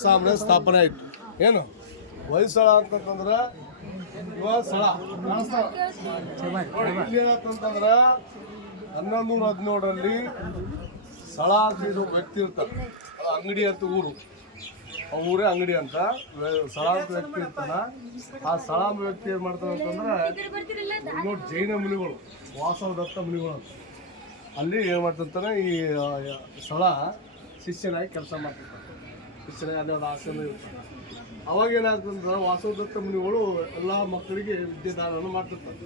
ಸಾಮ್ರಾಜ್ಯ ಸ್ಥಾಪನೆ ಆಯಿತು. ಏನು ಹೊಯ್ಸಳ ಅಂತಂದ್ರೆ ಇವಾಗ ಸ್ಥಳ ಏನಂತಂದ್ರೆ 1117ರಲ್ಲಿ ಸ್ಥಳ ಅಂತ ಇದು ವ್ಯಕ್ತಿ ಇರ್ತಾರೆ. ಅದು ಅಂಗಡಿ ಅಂತ ಊರು, ಆ ಊರೇ ಅಂಗಡಿ ಅಂತ ಸ್ಥಳ ಅಂತ ವ್ಯಕ್ತಿ ಇರ್ತಾನ. ಆ ಸ್ಥಳ ವ್ಯಕ್ತಿ ಏನು ಮಾಡ್ತಾರೆ ಅಂತಂದ್ರೆ ನೋಡಿ ಜೈನ ಮುನಿಗಳು, ವಾಸವದತ್ತ ಮುನಿಗಳು ಅಂತ ಅಲ್ಲಿ ಏನು ಮಾಡ್ತಿರ್ತಾನೆ, ಈ ಸ್ಥಳ ಶಿಷ್ಯನಾಗಿ ಕೆಲಸ ಮಾಡ್ತಿರ್ತಾರೆ. ಶಿಷ್ಯನಾಗಿ ಅಲ್ಲಿ ಒಂದು ಆಶ್ರಮ ಇರ್ತಾರೆ. ಅವಾಗ ಏನಾಗ್ತಂದ್ರೆ ವಾಸವದತ್ತ ಮುನಿಗಳು ಎಲ್ಲ ಮಕ್ಕಳಿಗೆ ವಿದ್ಯಾದಾನವನ್ನು ಮಾಡ್ತಿರ್ತಾರೆ.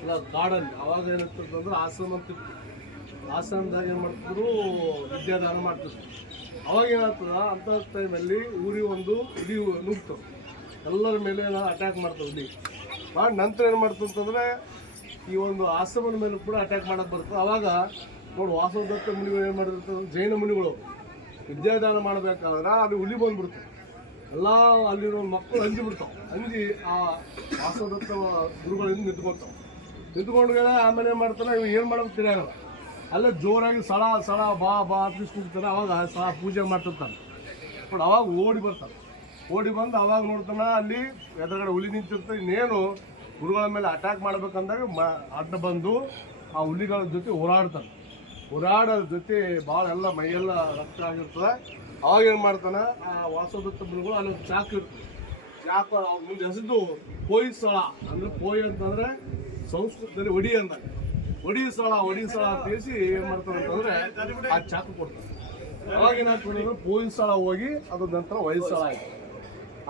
ಇಲ್ಲ ಕಾಡಲ್ಲಿ ಅವಾಗ ಏನಾಗ್ತಿರ್ತಂದ್ರೆ ಆಶ್ರಮ ಅಂತಿತ್ತು. ಆಶ್ರಮದಾಗ ಏನು ಮಾಡ್ತಿದ್ರು, ವಿದ್ಯಾದಾನ ಮಾಡ್ತಿದ್ರು. ಅವಾಗ ಏನಾಗ್ತದ ಅಂಥ ಟೈಮಲ್ಲಿ ಊರಿಗೆ ಒಂದು ಇಡೀ ನುಗ್ತವೆ, ಎಲ್ಲರ ಮೇಲೆ ಅಟ್ಯಾಕ್ ಮಾಡ್ತವೆ. ಇಡೀ ಮಾಡಿ ನಂತರ ಏನು ಮಾಡ್ತಂತಂದರೆ ಈ ಒಂದು ಆಶ್ರಮದ ಮೇಲೆ ಕೂಡ ಅಟ್ಯಾಕ್ ಮಾಡೋಕ್ಕೆ ಬರ್ತದೆ. ಅವಾಗ ನೋಡಿ ವಾಸವದತ್ತ ಮುನಿಗಳು ಏನು ಮಾಡಿರ್ತಾರೆ, ಜೈನ ಮುನಿಗಳು ವಿದ್ಯಾದಾನ ಮಾಡಬೇಕಾದ್ರೆ ಅಲ್ಲಿ ಹುಲಿ ಬಂದ್ಬಿಡ್ತವೆ. ಎಲ್ಲ ಅಲ್ಲಿರೋ ಮಕ್ಕಳು ಅಂಜಿಬಿಡ್ತಾವೆ. ಅಂಜಿ ಆ ವಾಸವದತ್ತ ಗುರುಗಳಿಂದ ನಿಂತ್ಕೊಂಡ್ರೆ ಆಮೇಲೆ ಏನು ಮಾಡ್ತಾನೆ, ಇವು ಏನು ಮಾಡೋದು ತಿಳಿಯಾಗಲ್ಲ. ಅಲ್ಲೇ ಜೋರಾಗಿ ಸಳ ಬಾ ಅಂತ ಕೂಗ್ತಾನೆ. ಅವಾಗ ಸಳ ಪೂಜೆ ಮಾಡ್ತಿರ್ತಾನೆ. ಬಟ್ ಅವಾಗ ಓಡಿ ಬಂದು ಅವಾಗ ನೋಡ್ತಾನೆ, ಅಲ್ಲಿ ಎದುರುಗಡೆ ಹುಲಿ ನಿಂತಿರ್ತಾರೆ. ಇನ್ನೇನು ಗುರುಗಳ ಮೇಲೆ ಅಟ್ಯಾಕ್ ಮಾಡ್ಬೇಕಂದಾಗ ಅಡ್ಡ ಬಂದು ಆ ಹುಲಿಗಳ ಜೊತೆ ಹೋರಾಡ್ತಾನೆ. ಹೋರಾಡೋದ್ರ ಜೊತೆ ಭಾಳ ಎಲ್ಲ ಮೈಯೆಲ್ಲ ರಕ್ತ ಆಗಿರ್ತದೆ. ಅವಾಗ ಏನು ಮಾಡ್ತಾನೆ, ಆ ವಾಸವದತ್ತ ಮುನಿಗಳು ಅಲ್ಲಿ ಒಂದು ಚಾಕು ಇರ್ತದೆ. ಚಾಕು ಅವ್ರ ಮುಂದೆ ಹೆಸರು ಪೋಯಿ ಸ್ಥಳ ಅಂದರೆ ಪೋಯಿ ಅಂತಂದರೆ ಸಂಸ್ಕೃತದಲ್ಲಿ ಒಡಿ ಅಂದಾಗ ಒಡಿ ಸ್ಥಳ ಅಂತ ತಿಳಿಸಿ ಏನು ಮಾಡ್ತಾರೆ ಅಂತಂದರೆ ಆ ಚಾಕು ಕೊಡ್ತಾರೆ. ಅವಾಗ ಏನಾಗ್ತದೆ, ಪೋಯಿ ಸ್ಥಳ ಹೋಗಿ ಅದ್ರ ನಂತರ ಹೊಯ್ಸಳ ಆಯಿತು.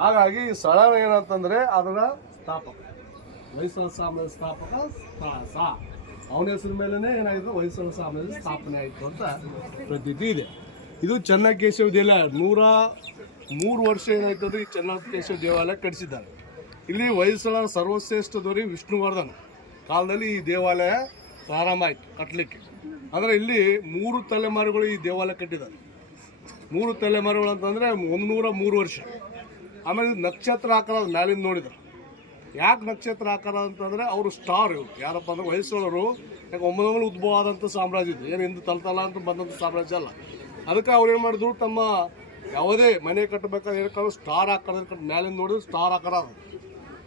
ಹಾಗಾಗಿ ಈ ಸ್ಥಳ ಏನಂತಂದರೆ ಅದರ ಸ್ಥಾಪಕ ಹೊಯ್ಸಳ ಸಾಮ್ರಾಜ್ಯ ಸ್ಥಾಪಕ ಸ್ಥಳ ಅವನ ಹೆಸರು ಮೇಲೇ ಏನಾಯಿತು, ಹೊಯ್ಸಳ ಸಾಮ್ರಾಜ್ಯ ಸ್ಥಾಪನೆ ಆಯಿತು ಅಂತ ಪ್ರತೀತಿ ಇದೆ. ಇದು ಚೆನ್ನಕೇಶವ ದೇವಾಲಯ 103 ವರ್ಷ ಏನಾಯ್ತಂದ್ರೆ ಈ ಚೆನ್ನಕೇಶವ ದೇವಾಲಯ ಕಟ್ಟಿಸಿದ್ದಾರೆ. ಇಲ್ಲಿ ಹೊಯ್ಸಳರ ಸರ್ವಶ್ರೇಷ್ಠ ದೊರೆ ವಿಷ್ಣುವರ್ಧನ್ ಕಾಲದಲ್ಲಿ ಈ ದೇವಾಲಯ ಪ್ರಾರಂಭ ಆಯಿತು ಕಟ್ಟಲಿಕ್ಕೆ. ಅಂದರೆ ಇಲ್ಲಿ 3 ತಲೆಮಾರುಗಳು ಈ ದೇವಾಲಯ ಕಟ್ಟಿದ್ದಾರೆ. 3 ತಲೆಮಾರುಗಳು ಅಂತಂದರೆ 103 ವರ್ಷ. ಆಮೇಲೆ ನಕ್ಷತ್ರ ಆಕಾರದ ಮ್ಯಾಲಿಂದ ನೋಡಿದ್ರು. ಯಾಕೆ ನಕ್ಷತ್ರ ಆಕಾರ ಅಂತಂದರೆ ಅವರು ಸ್ಟಾರ್, ಇವರು ಯಾರಪ್ಪ ಅಂದ್ರೆ ಹೊಯ್ಸಳರು. ಯಾಕೆ ಒಮ್ಮೆ ಉದ್ಭವ ಆದಂಥ ಸಾಮ್ರಾಜ್ಯ ಇದು, ಏನು ಹಿಂದೆ ತಲತಲ ಅಂತ ಬಂದಂಥ ಸಾಮ್ರಾಜ್ಯ ಅಲ್ಲ. ಅದಕ್ಕೆ ಅವ್ರು ಏನು ಮಾಡಿದ್ರು, ತಮ್ಮ ಯಾವುದೇ ಮನೆ ಕಟ್ಟಬೇಕಾದ್ರೆ ಏನಕ್ಕೆ ಸ್ಟಾರ್ ಆಕಾರದಲ್ಲಿ ಕಟ್ಟಿ ಮ್ಯಾಲಿಂದ ನೋಡಿದ್ರು ಸ್ಟಾರ್ ಆಕಾರ ಅದು.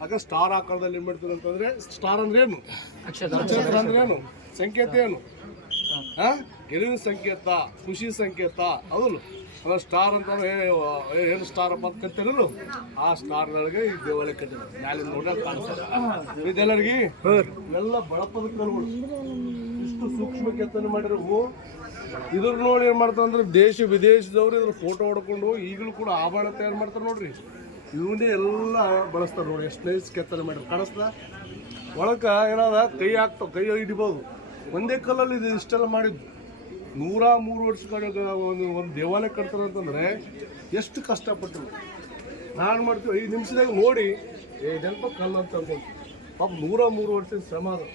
ಆಗ ಸ್ಟಾರ್ ಆಕಾರದಲ್ಲಿ ಏನು ಮಾಡ್ತಾರೆ ಅಂತಂದರೆ, ಸ್ಟಾರ್ ಅಂದ್ರೆ ಏನು, ನಕ್ಷತ್ರ ಅಂದ್ರೆ ಏನು, ಸಂಕೇತ ಏನು, ಗೆಲುವಿನ ಸಂಕೇತ, ಖುಷಿ ಸಂಕೇತ. ಹೌದು, ಅಂದ್ರೆ ಸ್ಟಾರ್ ಅಂತಂದ್ರೆ ಏನು ಸ್ಟಾರ್ ಅಪ್ಪ ಅಂತ ಕಟ್ಟಿದ್ರು, ಆ ಸ್ಟಾರ್ಗಳಿಗೆ ಈ ದೇವಾಲಯ ಕಟ್ಟಿದ್ದಾರೆ. ಮ್ಯಾಲಿಂದ ನೋಡ್ರೆ ಕಾಣಿಸ್ತಾರೆ ಇದೆಲ್ಲರಿಗೆ. ಎಲ್ಲ ಬಳಪದ ಕಲ್ಲುಗಳು ಇಷ್ಟು ಸೂಕ್ಷ್ಮ ಕೆತ್ತನೆ ಮಾಡಿರೋ. ಇದ್ರ ನೋಡಿ ಏನು ಮಾಡ್ತಾರೆ ಅಂದ್ರೆ, ದೇಶ ವಿದೇಶದವ್ರು ಇದ್ರ ಫೋಟೋ ಹೊಡ್ಕೊಂಡು ಈಗಲೂ ಕೂಡ ಆಭರಣ ತಯಾರು ಮಾಡ್ತಾರೆ ನೋಡ್ರಿ. ಇವನ್ನೇ ಎಲ್ಲ ಬಳಸ್ತಾರೆ ನೋಡಿ. ಎಷ್ಟು ನೈಸ್ ಕೆತ್ತನೆ ಮಾಡಿದ್ರು, ಕಾಣಿಸ್ತಾ. ಒಳಕ ಏನಾದ ಕೈ ಹಾಕ್ತಾವೆ, ಕೈ ಹಿಡಿಬೋದು. ಒಂದೇ ಕಲ್ಲಲ್ಲಿ ಇದು ಇಷ್ಟೆಲ್ಲ ಮಾಡಿದ್ದು. 103 ವರ್ಷಗಳ ಒಂದು ದೇವಾಲಯ ಕಟ್ತಾರೆ ಅಂತಂದರೆ ಎಷ್ಟು ಕಷ್ಟಪಟ್ಟರು. ನಾನು ಮಾಡ್ತೀವಿ 5 ನಿಮಿಷದಾಗ ನೋಡಿ ನೆನಪ ಕಲ್ಲು ಅಂತ ಅನ್ಕೊಂಡು. ಪಾಪ 103 ವರ್ಷದ ಶ್ರಮ ಅದು.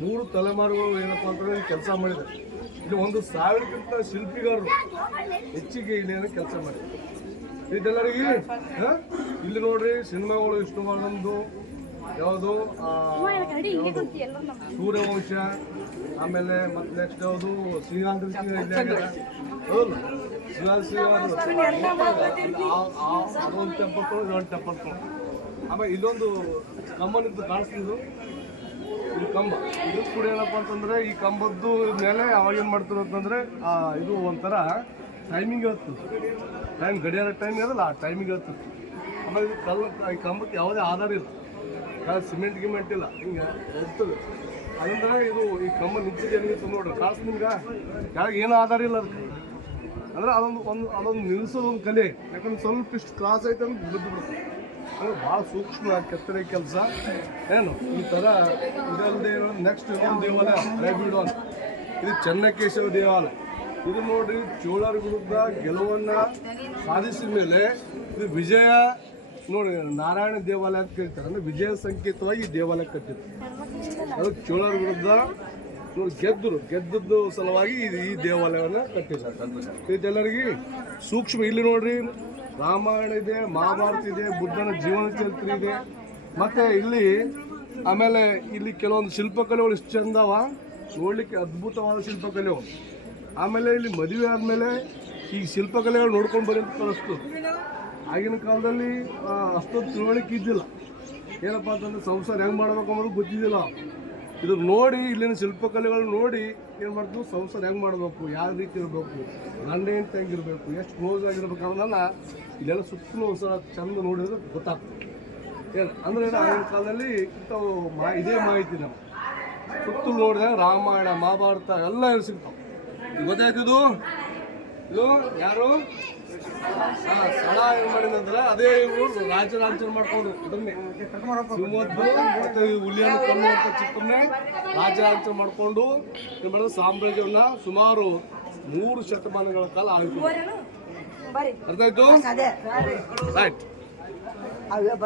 3 ತಲೆಮಾರುಗಳು ಏನಪ್ಪ ಅಂತಂದರೆ ಕೆಲಸ ಮಾಡಿದ್ದಾರೆ. ಇಲ್ಲಿ 1000ಕ್ಕಿಂತ ಶಿಲ್ಪಿಗಾರರು ಹೆಚ್ಚಿಗೆ ಇಲ್ಲಿ ಕೆಲಸ ಮಾಡಿದ್ದಾರೆ. ಇದೆಲ್ಲರಿಗೆ ಇಲ್ಲಿ ನೋಡ್ರಿ, ಸಿನಿಮಾಗಳು ವಿಷ್ಣುವರ್ಧನ್ದು ಯಾವುದು ಸೂರ್ಯವಂಶ, ಆಮೇಲೆ ಮತ್ತೆ ನೆಕ್ಸ್ಟ್ ಯಾವುದು ಶ್ರೀನಾಥ ಹೌದು ಅದೊಂದು ಟೆಂಪಲ್, ಇದೊಂದು ಟೆಂಪಲ್. ಆಮೇಲೆ ಇದೊಂದು ಕಂಬನಿದ್ದು ಕಾಣಿಸ್ತಿದ್ದು, ಇದು ಕಂಬ. ಇದು ಕೂಡ ಏನಪ್ಪ ಅಂತಂದರೆ, ಈ ಕಂಬದ್ದು ಮೇಲೆ ಅವಾಗ ಏನು ಮಾಡ್ತಾರೆ ಅಂತಂದರೆ, ಇದು ಒಂಥರ ಟೈಮಿಂಗ್ ಹೇಳ್ತದೆ. ಟೈಮ್ ಗಡಿಯಾರ ಟೈಮ್ ಇರೋಲ್ಲ, ಆ ಟೈಮಿಂಗ್ ಹೇಳ್ತದೆ. ಆಮೇಲೆ ಇದು ಈ ಕಂಬಕ್ಕೆ ಯಾವುದೇ ಆಧಾರ ಇಲ್ಲ, ಸಿಮೆಂಟ್ ಗಿಮೆಂಟ್ ಇಲ್ಲ, ಹಿಂಗೆ ಇರ್ತದೆ. ಅದಂದ್ರೆ ಇದು ಈ ಕಂಬ ನಿಂತಿದೆ ನೋಡ್ರಿ, ಕಾಸು ನಿಮ್ಗೆ ಕೆಳಗೆ ಏನೂ ಆಧಾರ ಇಲ್ಲ ಅದಕ್ಕೆ. ಅಂದರೆ ಅದೊಂದು ನಿಲ್ಲಿಸೋದು ಒಂದು ಕಲೆ. ಯಾಕಂದ್ರೆ ಸ್ವಲ್ಪ ಇಷ್ಟು ಕ್ರಾಸ್ ಐತೆ ಅಂತ ಬಿದ್ದು ಬಿಡ್ತದೆ. ಅಂದರೆ ಭಾಳ ಸೂಕ್ಷ್ಮ ಕೆತ್ತನೆ ಕೆಲಸ. ಏನು ಈ ಥರ ಇದಲ್ಲದೆ ನೆಕ್ಸ್ಟ್ ಇನ್ನೊಂದು ದೇವಾಲಯ ಹಳೇಬೀಡು ಅಂತ, ಇದು ಚೆನ್ನಕೇಶವ ದೇವಾಲಯ. ಇದು ನೋಡ್ರಿ, ಚೋಳರ ವಿರುದ್ಧ ಗೆಲುವನ್ನು ಸಾಧಿಸಿದ ಮೇಲೆ ಇದು ವಿಜಯ ನೋಡಿ ನಾರಾಯಣ ದೇವಾಲಯ ಅಂತ ಕೇಳ್ತಾರೆ. ಅಂದರೆ ವಿಜಯ ಸಂಕೇತವಾಗಿ ಈ ದೇವಾಲಯ ಕಟ್ಟಿದ್ರು. ಅದಕ್ಕೆ ಚೋಳರ ವಿರುದ್ಧ ನೋಡಿ ಗೆದ್ದದ್ದು ಸಲುವಾಗಿ ಈ ದೇವಾಲಯವನ್ನು ಕಟ್ಟಿದ್ದಾರೆ. ಇದೆಲ್ಲರಿಗೆ ಸೂಕ್ಷ್ಮ. ಇಲ್ಲಿ ನೋಡ್ರಿ, ರಾಮಾಯಣ ಇದೆ, ಮಹಾಭಾರತ ಇದೆ, ಬುದ್ಧನ ಜೀವನ ಚರಿತ್ರೆ ಇದೆ. ಮತ್ತು ಇಲ್ಲಿ ಆಮೇಲೆ ಇಲ್ಲಿ ಕೆಲವೊಂದು ಶಿಲ್ಪಕಲೆಗಳು ಇಷ್ಟು ಚಂದವ ನೋಡಲಿಕ್ಕೆ, ಅದ್ಭುತವಾದ ಶಿಲ್ಪಕಲೆಗಳು. ಆಮೇಲೆ ಇಲ್ಲಿ ಮದುವೆ ಆದಮೇಲೆ ಈಗ ಶಿಲ್ಪಕಲೆಗಳು ನೋಡ್ಕೊಂಡು ಬರೀ ಅಂತ ಕಳಿಸ್ತು. ಆಗಿನ ಕಾಲದಲ್ಲಿ ಅಷ್ಟೊಂದು ತಿಳುವಳಿಕೆ ಇದ್ದಿಲ್ಲ. ಏನಪ್ಪ ಅಂತಂದ್ರೆ ಸಂಸಾರ ಹೆಂಗೆ ಮಾಡ್ಬೇಕು ಅನ್ನೋದು ಗೊತ್ತಿದ್ದಿಲ್ಲ. ಇದು ನೋಡಿ ಇಲ್ಲಿನ ಶಿಲ್ಪಕಲೆಗಳು ನೋಡಿ ಏನು ಮಾಡ್ತೀವಿ, ಸಂಸಾರ ಹೆಂಗೆ ಮಾಡಬೇಕು, ಯಾವ ರೀತಿ ಇರಬೇಕು, ಗಂಡ ಹೆಂಡತಿ ಹೆಂಗಿರಬೇಕು, ಎಷ್ಟು ಕ್ಲೋಸ್ ಆಗಿರ್ಬೇಕು ಅನ್ನೋದನ್ನ ಇಲ್ಲೆಲ್ಲ ಸುತ್ತಲೂ ಒಂದ್ಸಲ ಚಂದ ನೋಡಿದ್ರೆ ಗೊತ್ತಾಗ್ತದೆ. ಏನು ಅಂದರೆ ಆಗಿನ ಕಾಲದಲ್ಲಿ ಇಂಥವು ಇದೇ ಮಾಹಿತಿ ನಾವು ಸುತ್ತಲೂ ನೋಡಿದಾಗ ರಾಮಾಯಣ ಮಹಾಭಾರತ ಎಲ್ಲ ಸಿಗ್ತಾವೆ. ಗೊತ್ತಾಯ್ತಿದು ಇದು ಯಾರು ಸ್ಥಳ ಏನು ಮಾಡಿದಂದ್ರೆ ಅದೇ ಇವರು ರಾಜ್ಯ ಮಾಡ್ಕೊಂಡ್ರು. ಇದನ್ನೇ ಶಿವಮೊಗ್ಗ ಮತ್ತು ಹುಲಿಯನ್ನು ಕೊಲ್ಲುವಂಥ ಚಿತ್ರನ್ನೇ ರಾಜ್ಯ ಮಾಡಿಕೊಂಡು ಏನು ಮಾಡಿದ್ರು, ಸಾಮ್ರಾಜ್ಯವನ್ನ ಸುಮಾರು 3 ಶತಮಾನಗಳ ಕಾಲ ಆಳ್ತು. ಅರ್ಥ ಆಯ್ತು? ರೈಟ್.